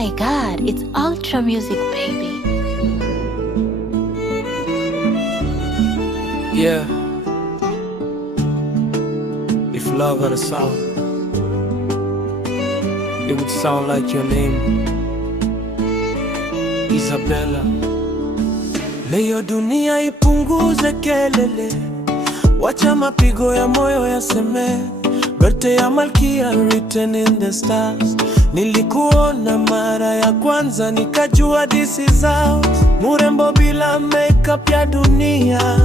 my God, it's Ultra Music, baby. Yeah. If love had a sound, it would sound like your name, Isabella. Leo dunia ipunguze kelele, wacha mapigo ya moyo yaseme, birthday ya malkia written in the stars. Nilikuona mara ya kwanza nikajua this is out. Murembo bila makeup ya dunia,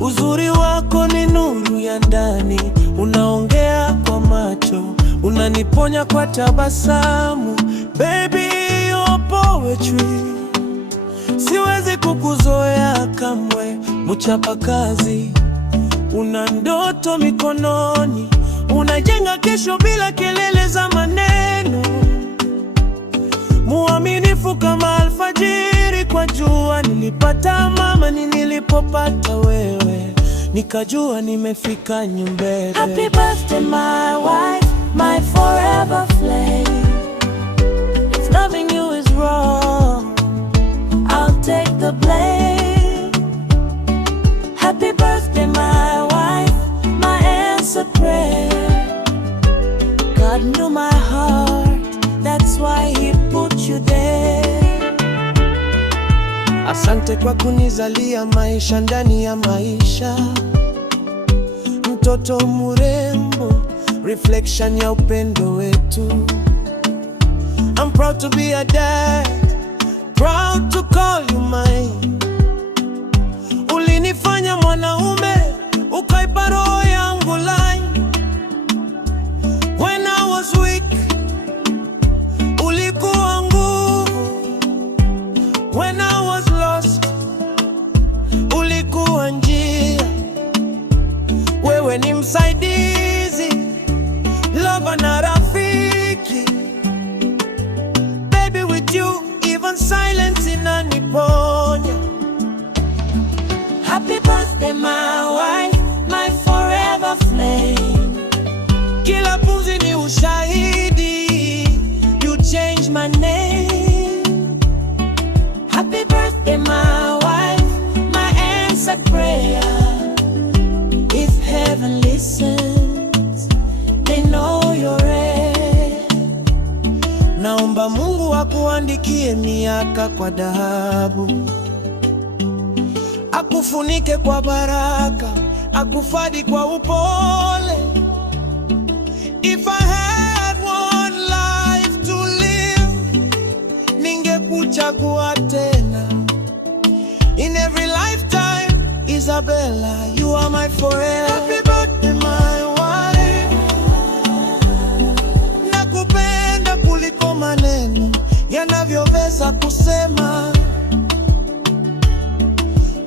uzuri wako ni nuru ya ndani. Unaongea kwa macho, unaniponya kwa tabasamu. Baby, your poetry, siwezi kukuzoea kamwe. Mchapa kazi, una ndoto mikononi, unajenga kesho bila kelele za maneno. Muaminifu kama alfajiri kwa jua, nilipata mama ni nilipopata wewe, nikajua nimefika nyumbani. Happy birthday my wife, my forever flame. If loving you is wrong, I'll take the blame. Happy birthday my wife, my answered prayer. God knew my heart, that's why he put you there. Asante kwa kunizalia maisha ndani ya maisha. Mtoto murembo, reflection ya upendo wetu. I'm proud to be a dad, proud to call you mine. Ulinifanya mwanaume, ukaipa roho yangu line. When I was weak, ulikuwa nguvu. When I was lost, ulikuwa njia. Wewe ni msaidizi, lover na rafiki. Baby, with you even silence inaniponya. Happy birthday my wife, my forever flame. Kila pumzi ni ushahidi, you changed my name. Happy birthday my wife, my answered prayer. If heaven listens, they know you're rare. Naomba Mungu akuandikie miaka kwa dhahabu, akufunike kwa baraka, akufadi kwa upole. If I had one life to live, ningekuchagua tena. In every lifetime, Isabella, you are my forever. Happy birthday my wife. Nakupenda kuliko maneno yanavyoweza kusema.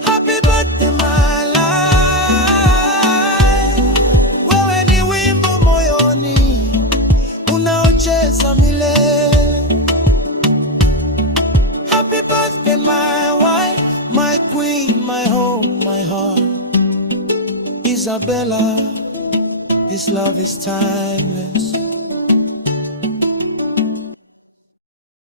Happy birthday my life. Wewe ni wimbo moyoni unaocheza milele. Happy birthday my wife, my queen, my home, my heart. Isabella, this love is timeless.